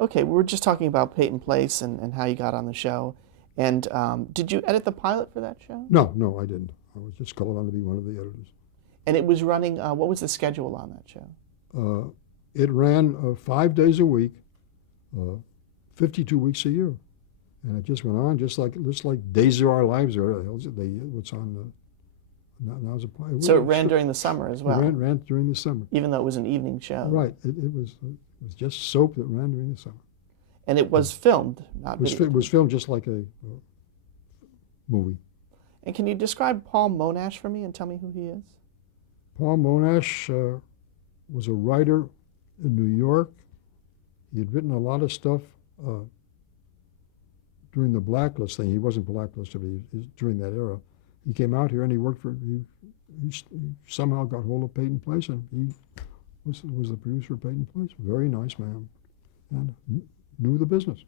Okay, we were just talking about Peyton Place and how you got on the show. And did you edit the pilot for that show? No, no, I didn't. I was just called on to be one of the editors. And it was running, what was the schedule on that show? Uh, it ran 5 days a week, uh, 52 weeks a year, and it just went on just like Days of Our Lives or what's on now's a So it ran during the summer as it well, ran during the summer. even though it was an evening show. Right. It was just soap that ran during the summer. And it was filmed, not It was videotaped. filmed just like a movie. And can you describe Paul Monash for me and tell me who he is? Paul Monash was a writer in New York. He had written a lot of stuff during the blacklist thing. He wasn't blacklisted, but during that era. He came out here and he worked for. He somehow got hold of Peyton Place, and he was the producer of Peyton Place. Very nice man, and knew the business.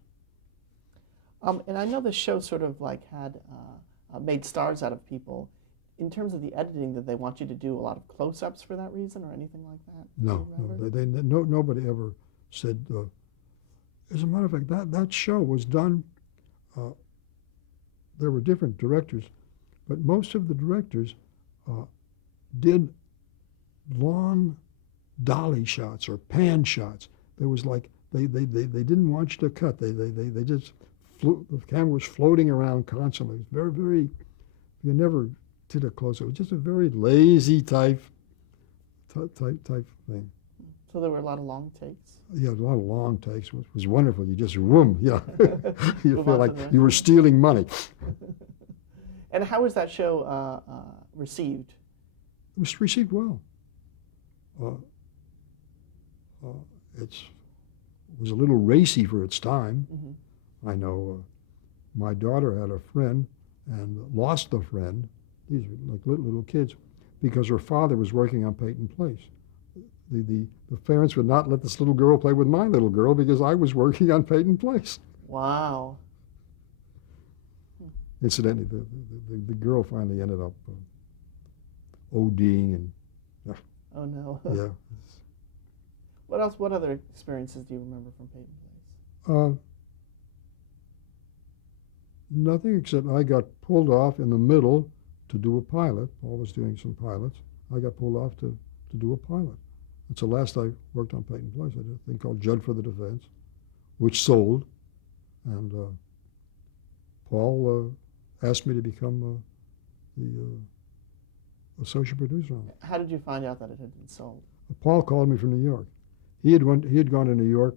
And I know the show sort of like had made stars out of people. In terms of the editing, did they want you to do a lot of close-ups for that reason or anything like that? No, no, nobody ever said. As a matter of fact, that show was done. There were different directors, but most of the directors did long dolly shots or pan shots. There was like they didn't want you to cut. They just flew. The camera was floating around constantly. It was very. You never did a close. It was just a very lazy type thing. So there were a lot of long takes. Yeah, a lot of long takes. It was wonderful. You just whoom, yeah. You Move feel on like to the next you were one. stealing money. And how was that show received? It was received well. Uh, it was a little racy for its time. Mm-hmm. I know my daughter had a friend and lost the friend. These were like little kids because her father was working on Peyton Place. The parents would not let this little girl play with my little girl because I was working on Peyton Place. Wow. Incidentally, the girl finally ended up ODing and Oh no. yeah. What else? What other experiences do you remember from Peyton Place? Uh, Nothing except I got pulled off in the middle to do a pilot. Paul was doing some pilots. I got pulled off to do a pilot. That's the last I worked on Peyton Place. I did a thing called Judd for the Defense, which sold. And Paul asked me to become the associate producer on it. How did you find out that it had been sold? Paul called me from New York. He had gone to New York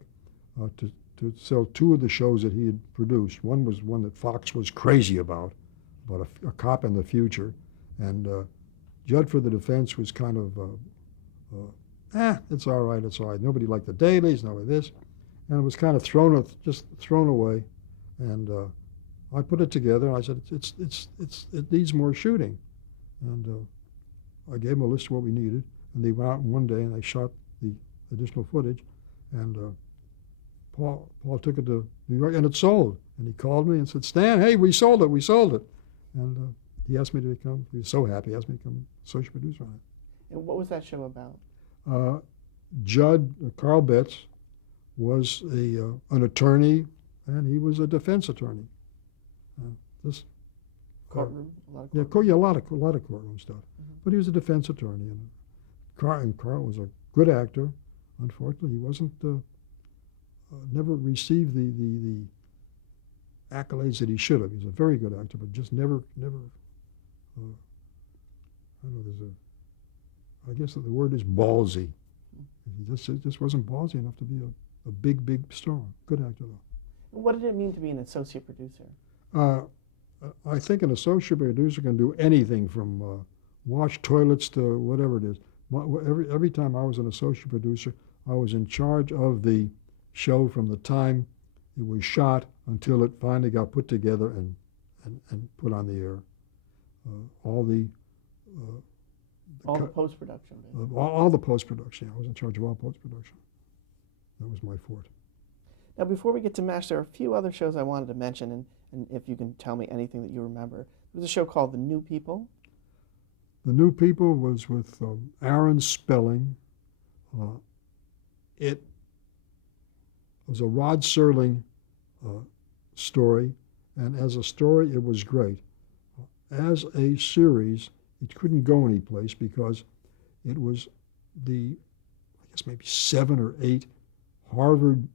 to sell two of the shows that he had produced. One was one that Fox was crazy about a cop in the future, and Judd for the Defense was kind of, it's all right, it's all right. Nobody liked the dailies, nobody this, and it was kind of just thrown away. And I put it together, and I said, it needs more shooting, and I gave him a list of what we needed, and they went out one day and they shot the additional footage, and Paul took it to New York, and it sold. And he called me and said, Stan, hey, we sold it. And he asked me to become, he was so happy, he asked me to become associate producer on it. And what was that show about? Judd, Carl Betts, was an attorney, and he was a defense attorney. This Courtroom? A lot of Yeah, courtroom. a lot of courtroom stuff. But he was a defense attorney, and Carl was a good actor. Unfortunately, he wasn't never received the accolades that he should have. He's a very good actor, but just never. I don't know. I guess the word is ballsy. He just wasn't ballsy enough to be a big star. Good actor though. What did it mean to be an associate producer? I think an associate producer can do anything from wash toilets to whatever it is. Every time I was an associate producer, I was in charge of the show from the time it was shot until it finally got put together and put on the air. All the post-production. all the post-production. I was in charge of all post-production. That was my forte. Now, before we get to MASH, there are a few other shows I wanted to mention, and if you can tell me anything that you remember. There was a show called The New People. The New People was with Aaron Spelling. was a Rod Serling story, and as a story, it was great. As a series, it couldn't go anyplace because it was I guess maybe 7 or 8 Harvard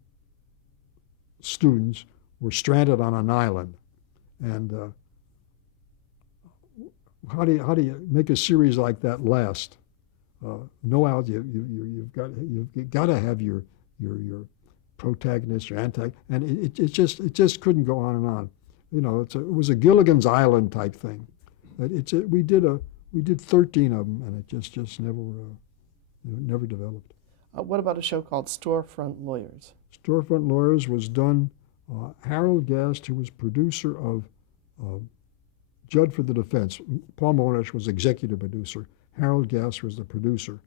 students were stranded on an island, and how do you make a series like that last? No out. You've got to have your protagonist, your antagonist, and it just couldn't go on and on. You know, it was a Gilligan's Island type thing. We did 13 of them, and it just never developed. What about a show called Storefront Lawyers? Storefront Lawyers was done. Harold Gast, who was producer of Judd for the Defense. Paul Monash was executive producer. Harold Gast was the producer,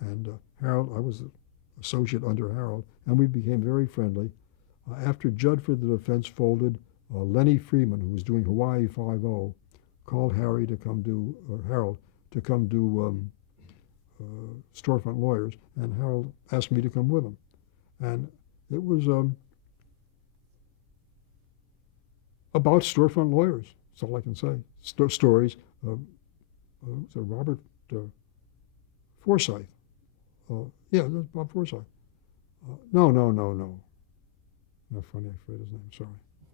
and Harold, I was the associate under Harold, and we became very friendly. After Judd for the Defense folded, Lenny Freeman, who was doing Hawaii Five-0, called Harold to come do Storefront Lawyers, and Harold asked me to come with him, and it was about storefront lawyers. That's all I can say. Stories. So Robert Forsyth. Yeah, that's Bob Forsyth. No. Not funny. I forget his name. Sorry.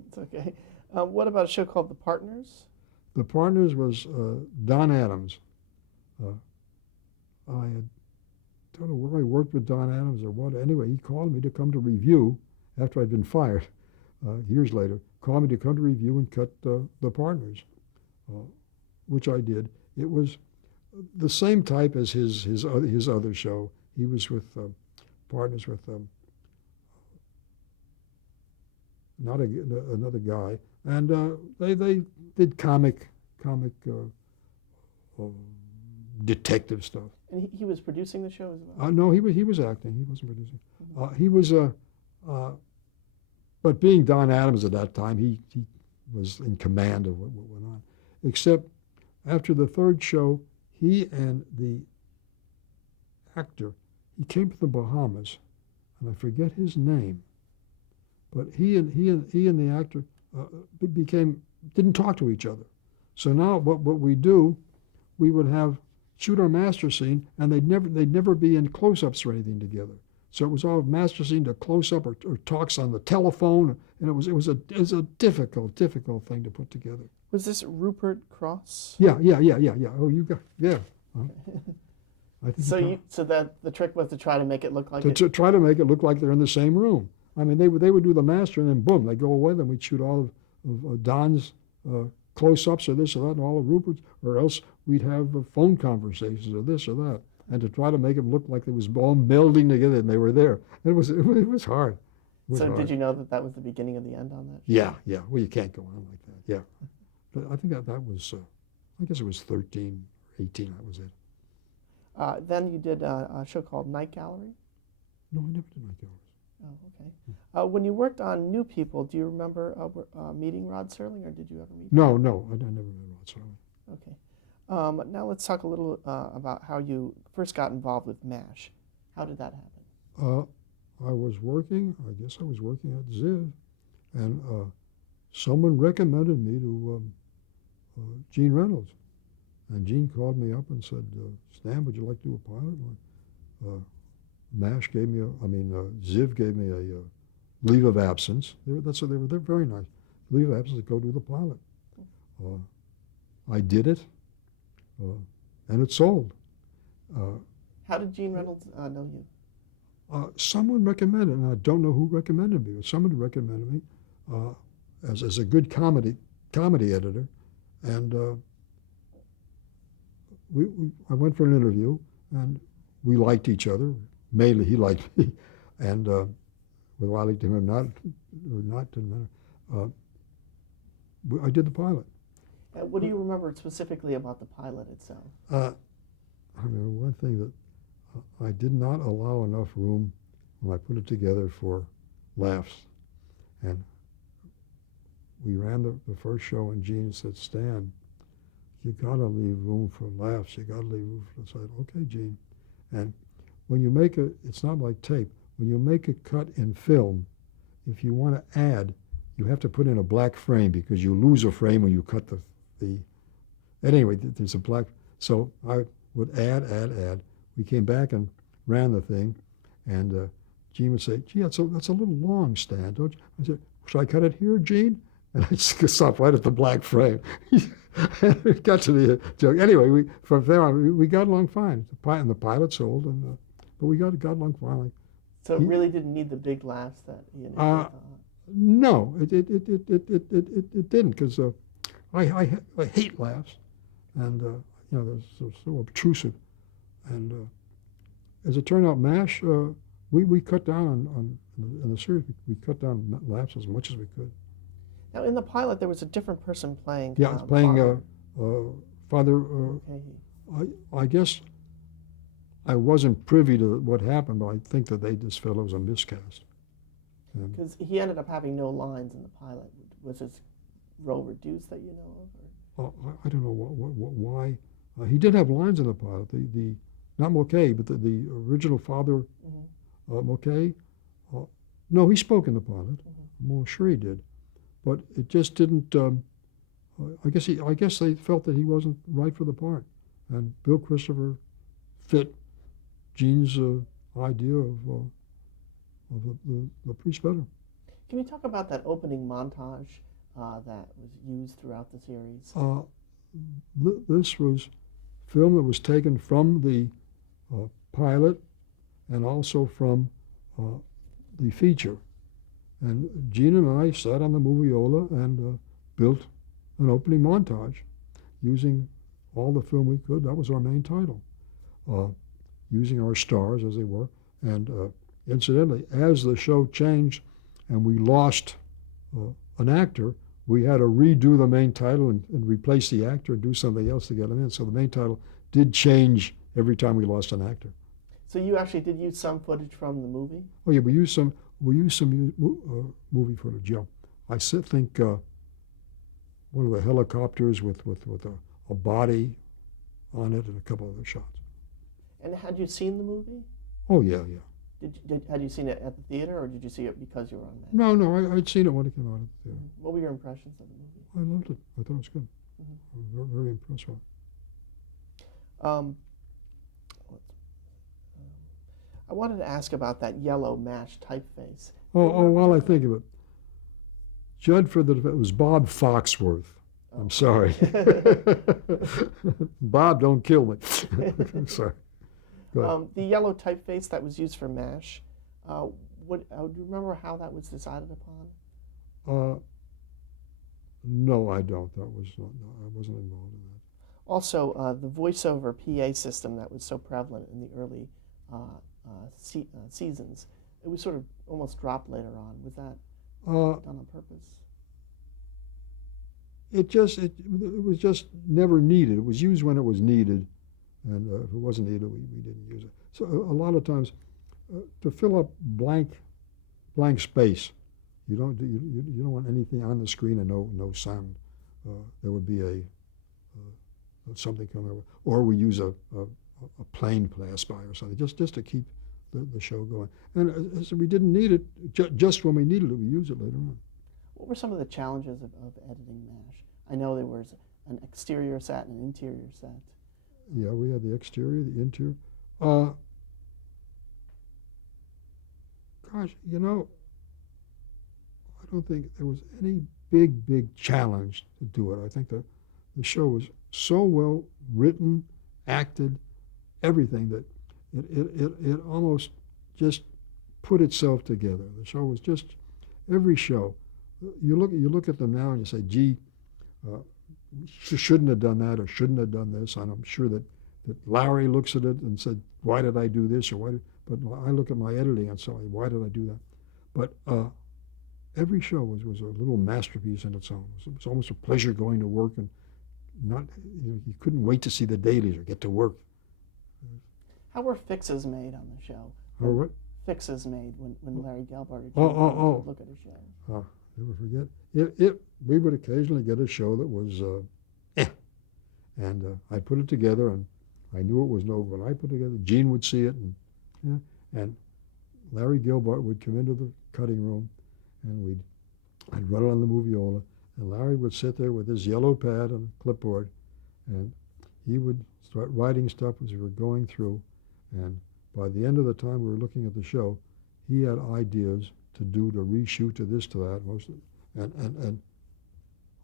It's okay. What about a show called The Partners? The Partners was Don Adams. I don't know where I worked with Don Adams or what. Anyway, he called me to come to review after I'd been fired years later. Called me to come to review and cut The Partners, which I did. It was the same type as his other show. He was with partners with another guy, and they did comic detective stuff. And he was producing the show as well? No, he was acting. He wasn't producing. He was but being Don Adams at that time, he was in command of what went on. Except after the third show, he and the actor, he came from the Bahamas, and I forget his name, but he and the actor didn't talk to each other. So now what we do, we would shoot our master scene, and they'd never be in close-ups or anything together. So it was all master scene to close-up or talks on the telephone, and it was a difficult thing to put together. Was this Rupert Cross? Yeah. Oh, you got yeah. I think So that the trick was to try to make it look like to try to make it look like they're in the same room. I mean, they would do the master, and then boom, they go away. Then we'd shoot all of Don's close-ups or this or that, and all of Rupert's, or else we'd have phone conversations or this or that, and to try to make them look like it was all melding together and they were there. It was hard. Did you know that was the beginning of the end on that? Yeah. Well, you can't go on like that. Yeah, but I think that was, I guess it was 13, 18. That was it. Then you did a show called Night Gallery? No, I never did Night Galleries. Oh, okay. When you worked on New People, do you remember meeting Rod Serling, or did you ever meet him? No, I never met Rod Serling. Okay. Now let's talk a little about how you first got involved with MASH. How did that happen? I was working at Ziv, and someone recommended me to Gene Reynolds. And Gene called me up and said, Stan, would you like to do a pilot? MASH gave me Ziv gave me a leave of absence. They were very nice. Leave of absence to go do the pilot. I did it, and it sold. How did Gene Reynolds know you? Someone recommended, and I don't know who recommended me, but someone recommended me as a good comedy editor, and I went for an interview, and we liked each other. Mainly, he liked me, and whether I liked him or not didn't matter. I did the pilot. What do you remember specifically about the pilot itself? I remember one thing that I did not allow enough room when I put it together for laughs, and we ran the first show, and Gene said, Stan, you gotta leave room for laughs. You gotta leave room for. I said, okay, Gene. And when you make it's not like tape. When you make a cut in film, if you want to add, you have to put in a black frame because you lose a frame when you cut the anyway, there's a black, so I would add. We came back and ran the thing, and Gene would say, gee, that's a little long, Stan, don't you? I said, should I cut it here, Gene? And I just stopped right at the black frame. It got to the joke. Anyway, from there on, we got along fine. And the pilot sold, but we got along finally. So it really didn't need the big laughs that he initially thought. No, it didn't, because I hate laughs, and they're so obtrusive. And as it turned out, MASH, we cut down on in the series. We cut down laughs as much as we could. Now, in the pilot, there was a different person playing. Yeah, playing Father. Okay. I guess I wasn't privy to what happened, but I think that they just felt it was a miscast. Because he ended up having no lines in the pilot. Was his role reduced that you know of? Or? I don't know why. He did have lines in the pilot. The not Mulcahy, but the original Father Mulcahy. No, he spoke in the pilot. I'm more sure he did, but it just didn't. I guess they felt that he wasn't right for the part, and Bill Christopher fit Gene's idea of the priest better. Can you talk about that opening montage that was used throughout the series? This was film that was taken from the pilot and also from the feature. And Gene and I sat on the moviola and built an opening montage using all the film we could. That was our main title, using our stars as they were. And incidentally, as the show changed and we lost an actor, we had to redo the main title and replace the actor and do something else to get him in. So the main title did change every time we lost an actor. So you actually did use some footage from the movie? Oh yeah, we used some movie footage. Yeah, I think one of the helicopters with a body on it and a couple other shots. And had you seen the movie? Oh yeah. Had you seen it at the theater, or did you see it because you were on that? No, I'd seen it when it came out at the theater. What were your impressions of the movie? I loved it. I thought it was good. I was very, very impressed with it. I wanted to ask about that yellow MASH typeface. While I think of it, Judd for the defense was Bob Foxworth. Oh. I'm sorry. Bob, don't kill me. I'm sorry. Go ahead. The yellow typeface that was used for MASH, do you remember how that was decided upon? No, I don't. I wasn't involved in that. Also, the voiceover PA system that was so prevalent in the early seasons, it was sort of almost dropped later on. Was that done on purpose? It was just never needed. It was used when it was needed, and if it wasn't needed, we didn't use it. So a lot of times, to fill up blank space, you don't want anything on the screen and no sound. There would be something coming over, or we use a plane pass by or something, just to keep the show going. And so we didn't need it. Just when we needed it, we used it later on. What were some of the challenges of editing MASH? I know there was an exterior set and an interior set. Yeah, we had the exterior, the interior. Gosh, I don't think there was any big challenge to do it. I think the show was so well written, acted, everything, that it almost just put itself together. The show was just, every show, you look at them now and you say, gee, shouldn't have done that or shouldn't have done this. And I'm sure that Larry looks at it and said, why did I do this, or but I look at my editing and say, why did I do that? But every show was a little masterpiece in its own. It was almost a pleasure going to work, and you couldn't wait to see the dailies or get to work. How were fixes made on the show? Or what? Fixes made when Larry Gelbart would look at a show. Never forget. We would occasionally get a show that was and I'd put it together, and I knew it was no good. I put it together. Gene would see it, and Larry Gelbart would come into the cutting room, and I'd run it on the moviola, and Larry would sit there with his yellow pad and clipboard, and he would start writing stuff as we were going through, and by the end of the time we were looking at the show, he had ideas to reshoot, to this, to that, and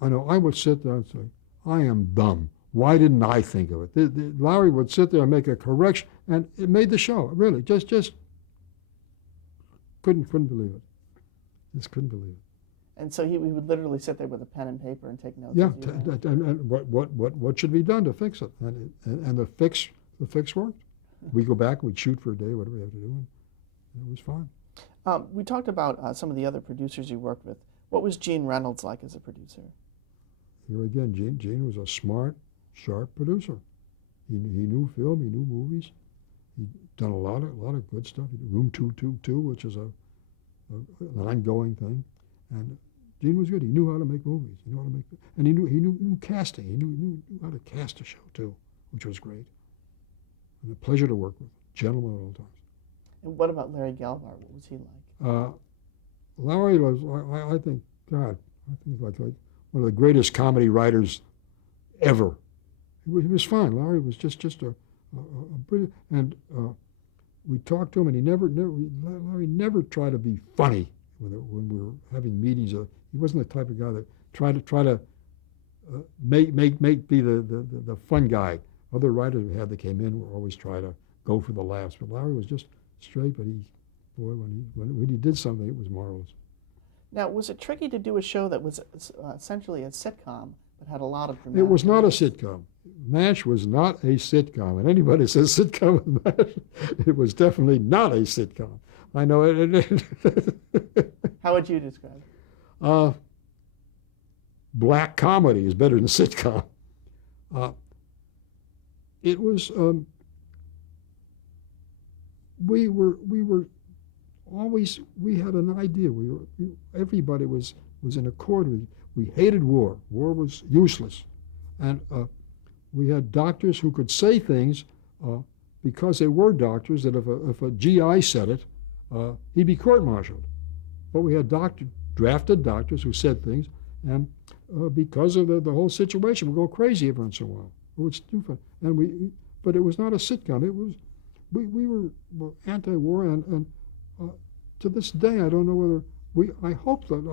I know I would sit there and say, I am dumb. Why didn't I think of it? Larry would sit there and make a correction, and it made the show. Really, just couldn't believe it. Just couldn't believe it. And so he would literally sit there with a pen and paper and take notes. Yeah, as you went. and what should be done to fix it? And the fix worked. We go back, we'd shoot for a day, whatever we have to do, and it was fine. We talked about some of the other producers you worked with. What was Gene Reynolds like as a producer? Here again, Gene was a smart, sharp producer. He knew film, he knew movies. He'd done a lot of good stuff. He did Room 222, which is an ongoing thing, and Gene was good. He knew how to make movies. He knew how to make, and he knew casting. He knew how to cast a show too, which was great. And a pleasure to work with. Gentleman at all times. And what about Larry Gelbar? What was he like? Larry was, I think, God, I think like one of the greatest comedy writers ever. He was fine. Larry was just a brilliant, and we talked to him, and Larry never tried to be funny when we were having meetings. He wasn't the type of guy that tried to be the fun guy. Other writers we had that came in were always try to go for the laughs, but Larry was just straight. But when he did something, it was marvelous. Now, was it tricky to do a show that was essentially a sitcom but had a lot of dramatic? It was not a sitcom. MASH was not a sitcom, and anybody that says sitcom with MASH, it was definitely not a sitcom. I know it. How would you describe it? Black comedy is better than sitcom. It was. We were always. We had an idea. Everybody was in accord with. We hated war. War was useless, and we had doctors who could say things because they were doctors. That if a GI said it, he'd be court-martialed. But we had drafted doctors who said things, and because of the whole situation, we go crazy every once in a while. It was stupid, but it was not a sitcom. It was we were anti-war, and to this day, I don't know whether I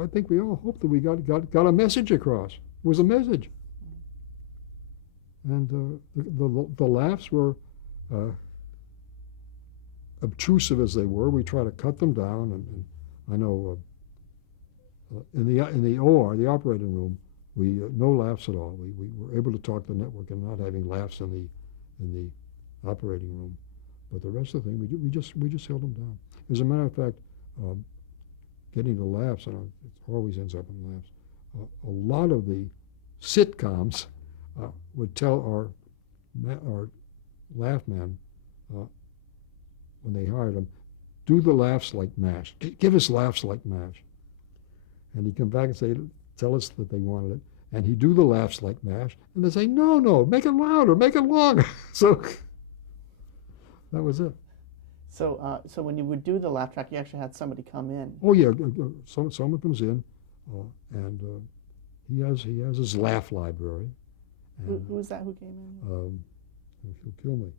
think we all hope that we got a message across. It was a message, and the laughs were obtrusive as they were. We try to cut them down, and I know in the OR, the operating room, we no laughs at all. We were able to talk the network and not having laughs in the operating room, but the rest of the thing we just held them down. As a matter of fact, getting the laughs, and it always ends up in laughs. A lot of the sitcoms would tell our laugh man when they hired him, do the laughs like MASH. Give us laughs like MASH. And he'd come back and tell us that they wanted it. And he'd do the laughs like MASH. And they'd say, no, make it louder, make it longer. So that was it. So when you would do the laugh track, you actually had somebody come in. Oh yeah, someone comes in, and he has his laugh library. And, who was that who came in? He'll kill me.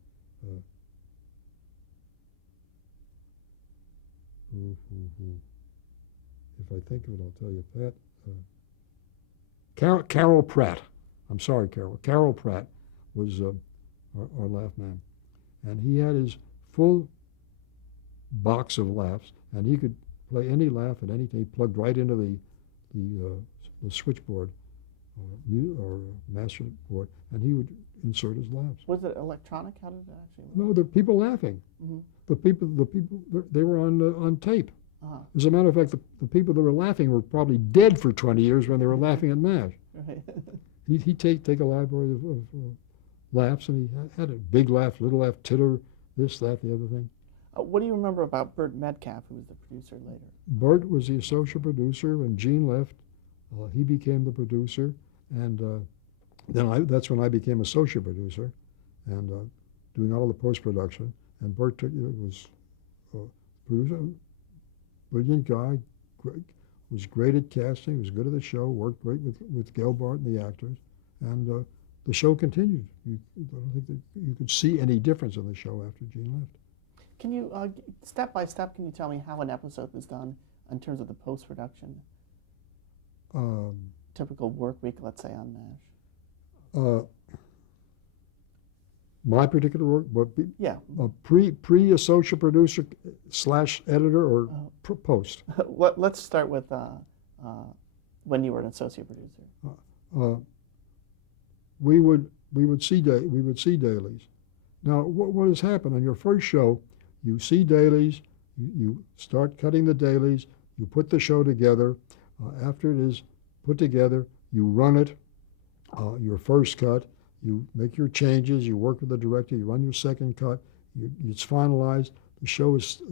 If I think of it, I'll tell you. Pat. Carol Pratt. I'm sorry, Carol. Carol Pratt was our laugh man, and he had his full box of laughs, and he could play any laugh at any time. He plugged right into the switchboard or master board, and he would insert his laughs. Was it electronic? How did it actually work? No, the people laughing. Mm-hmm. The people, they were on tape. Uh-huh. As a matter of fact, the people that were laughing were probably dead for 20 years when they were laughing at MASH. Right. He'd take a library of laughs, and he had a big laugh, little laugh, titter, this, that, the other thing. What do you remember about Burt Metcalf, who was the producer later? Burt was the associate producer. When Gene left, he became the producer, and that's when I became associate producer, and doing all the post-production. And Burt was a producer, brilliant guy, great, was great at casting, was good at the show, worked great with Gelbart and the actors, and the show continued. I don't think that you could see any difference in the show after Gene left. Can you, step by step, can you tell me how an episode was done in terms of the post-production? Typical work week, let's say, on MASH. My particular work, Yeah. Pre associate producer / editor or post. Let's start with when you were an associate producer. We would see dailies. Now, what has happened on your first show? You see dailies. You start cutting the dailies. You put the show together. After it is put together, you run it. Your first cut. You make your changes. You work with the director. You run your second cut. It's finalized. The show is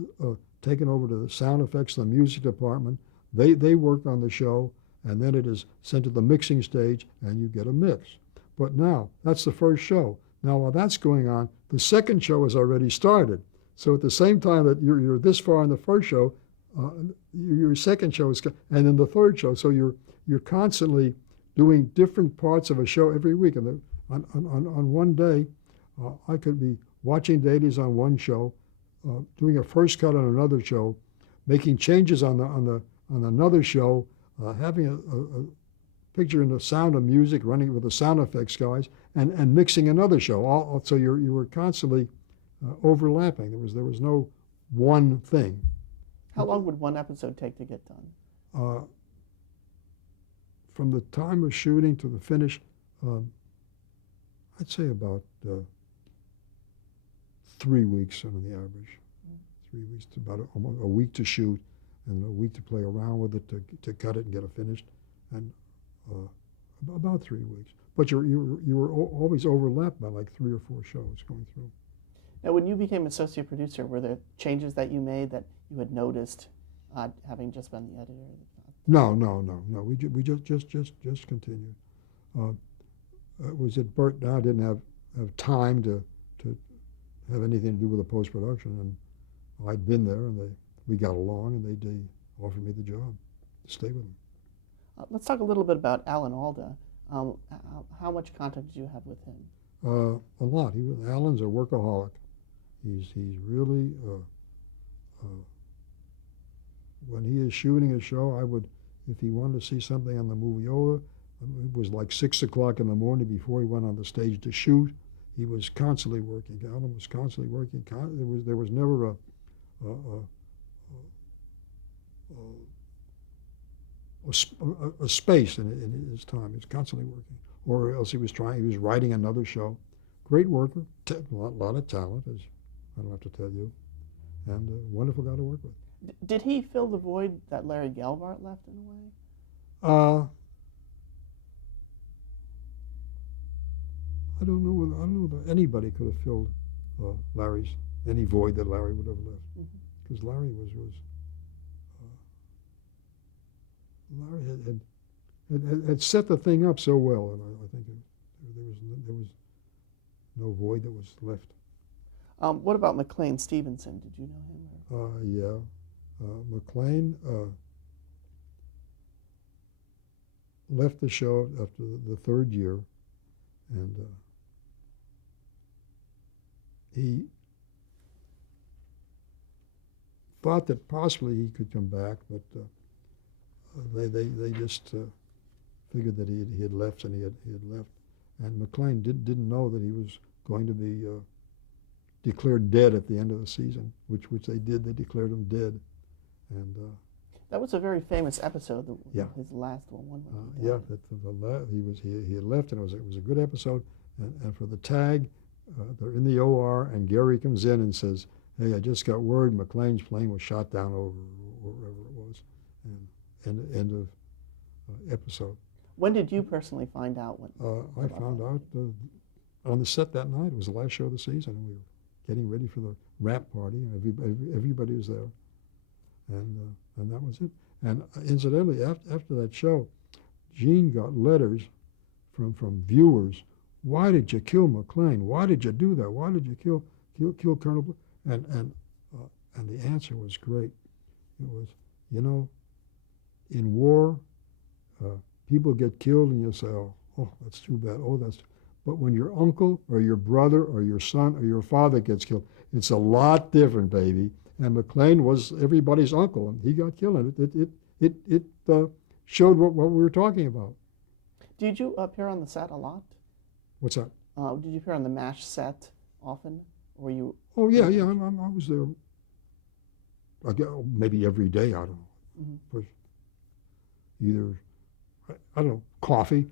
taken over to the sound effects, the music department. They work on the show, and then it is sent to the mixing stage, and you get a mix. But now, that's the first show. Now, while that's going on, the second show has already started. So at the same time that you're this far in the first show, your second show is, and then the third show. So you're constantly doing different parts of a show every week. And on one day, I could be watching dailies on one show, doing a first cut on another show, making changes on another show, having a picture in the sound of music, running with the sound effects guys, and mixing another show. So you were constantly overlapping. There was no one thing. How long would one episode take to get done? From the time of shooting to the finish, I'd say about 3 weeks on the average. 3 weeks to about a week to shoot, and a week to play around with it to cut it and get it finished, and about 3 weeks. But you were always overlapped by like 3 or 4 shows going through. Now, when you became associate producer, were there changes that you made that you had noticed, having just been the editor? No. We just continued. Was it Bert now didn't have time to have anything to do with the post production, and I'd been there, and we got along, and they offered me the job to stay with them. Let's talk a little bit about Alan Alda. How much contact did you have with him? A lot. Alan's a workaholic. He's really when he is shooting a show, if he wanted to see something on the moviola, it was like 6 o'clock in the morning before he went on the stage to shoot. He was constantly working. Alan was constantly working. There was never a space in his time. He was constantly working, or else he was writing another show. Great worker, a lot of talent, as I don't have to tell you, and a wonderful guy to work with. Did he fill the void that Larry Gelbart left in a way? I don't know that anybody could have filled any void that Larry would have left, because Larry had set the thing up so well, and I think there was no void that was left. What about McLean Stevenson? Did you know him? Yeah. McLean left the show after the third year, and he thought that possibly he could come back, but they just figured that he had left, and he had left. And McLean didn't know that he was going to be declared dead at the end of the season, which they did. They declared him dead, and that was a very famous episode. Yeah. His last one. Yeah, he had left, and it was a good episode. And for the tag, they're in the OR, and Gary comes in and says, "Hey, I just got word McLean's plane was shot down over wherever it was," and end of episode. When did you personally find out? I found out on the set that night. It was the last show of the season, and we were getting ready for the wrap party, and everybody was there, and that was it. And incidentally, after that show, Gene got letters from viewers. Why did you kill McLean? Why did you do that? Why did you kill Colonel? And the answer was great. It was, in war, people get killed, and you say, oh, that's too bad. Oh, that's. But when your uncle or your brother or your son or your father gets killed, it's a lot different, baby. And McLean was everybody's uncle, and he got killed. And it showed what we were talking about. Did you appear on the set a lot? What's that? Did you appear on the MASH set often? Or were you? Oh yeah, yeah. I was there. Maybe every day. I don't know. Mm-hmm. Either I don't know, coffee,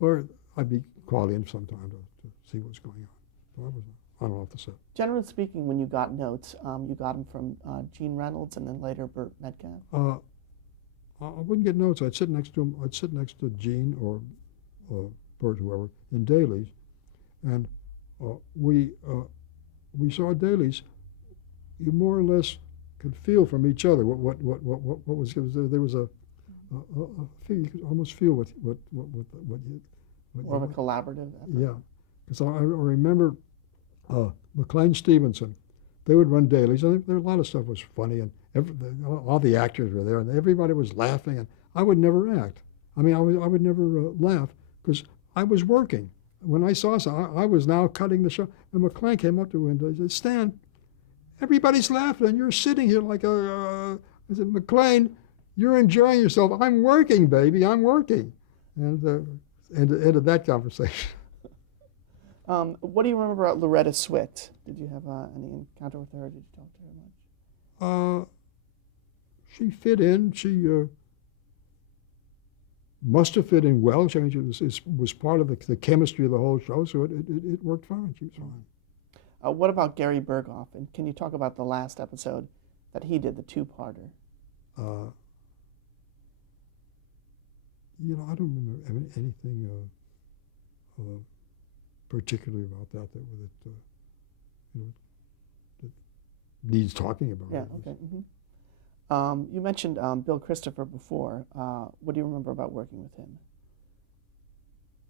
or I'd be called in sometime to see what's going on. So I was on and off the set. Generally speaking, when you got notes, you got them from Gene Reynolds and then later Burt Metcalf. I wouldn't get notes. I'd sit next to him. I'd sit next to Gene or Burt, whoever, in dailies, and we saw dailies. You more or less could feel from each other what was. There was a feel. You could almost feel what you. More of a collaborative effort. Yeah, because I remember McLean Stevenson. They would run dailies, and there a lot of stuff was funny, and all the actors were there, and everybody was laughing, and I would never act. I mean, I would never laugh because I was working. When I saw something, I was now cutting the show, and McLean came up to the window and said, "Stan, everybody's laughing, and you're sitting here like a." I said, "McLean, you're enjoying yourself. I'm working, baby. I'm working," and ended that conversation. What do you remember about Loretta Swit? Did you have any encounter with her? Or did you talk to her much? She fit in. She must have fit in well. I mean, she was part of the chemistry of the whole show, so it worked fine. She was fine. What about Gary Berghoff? And can you talk about the last episode that he did, the two-parter? I don't remember anything particularly about that that needs talking about. Yeah. Okay. Mm-hmm. You mentioned Bill Christopher before. What do you remember about working with him?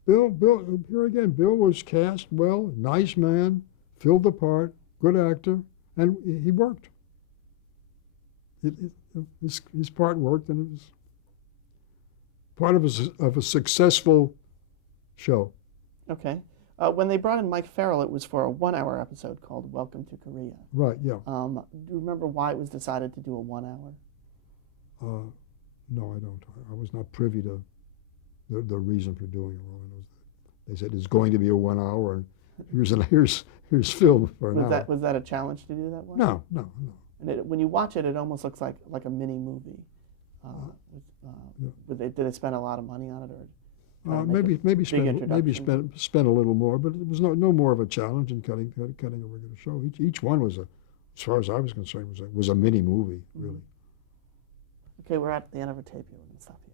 Bill, here again, Bill was cast well, nice man, filled the part, good actor, and he worked. His part worked, and it was part of a successful show. Okay. When they brought in Mike Farrell, it was for a 1-hour episode called Welcome to Korea. Right, yeah. Do you remember why it was decided to do a 1 hour? No, I don't. I was not privy to the reason for doing it. All I know is that they said it's going to be a 1 hour, and here's film for an hour. Was that a challenge to do that one? No. And when you watch it, it almost looks like a mini movie. Did they spend a lot of money on it, or? Maybe spend a little more, but it was no more of a challenge in cutting a regular show. Each one was as far as I was concerned, was a mini movie, really. Okay, we're at the end of our tape here. We're going to stop here.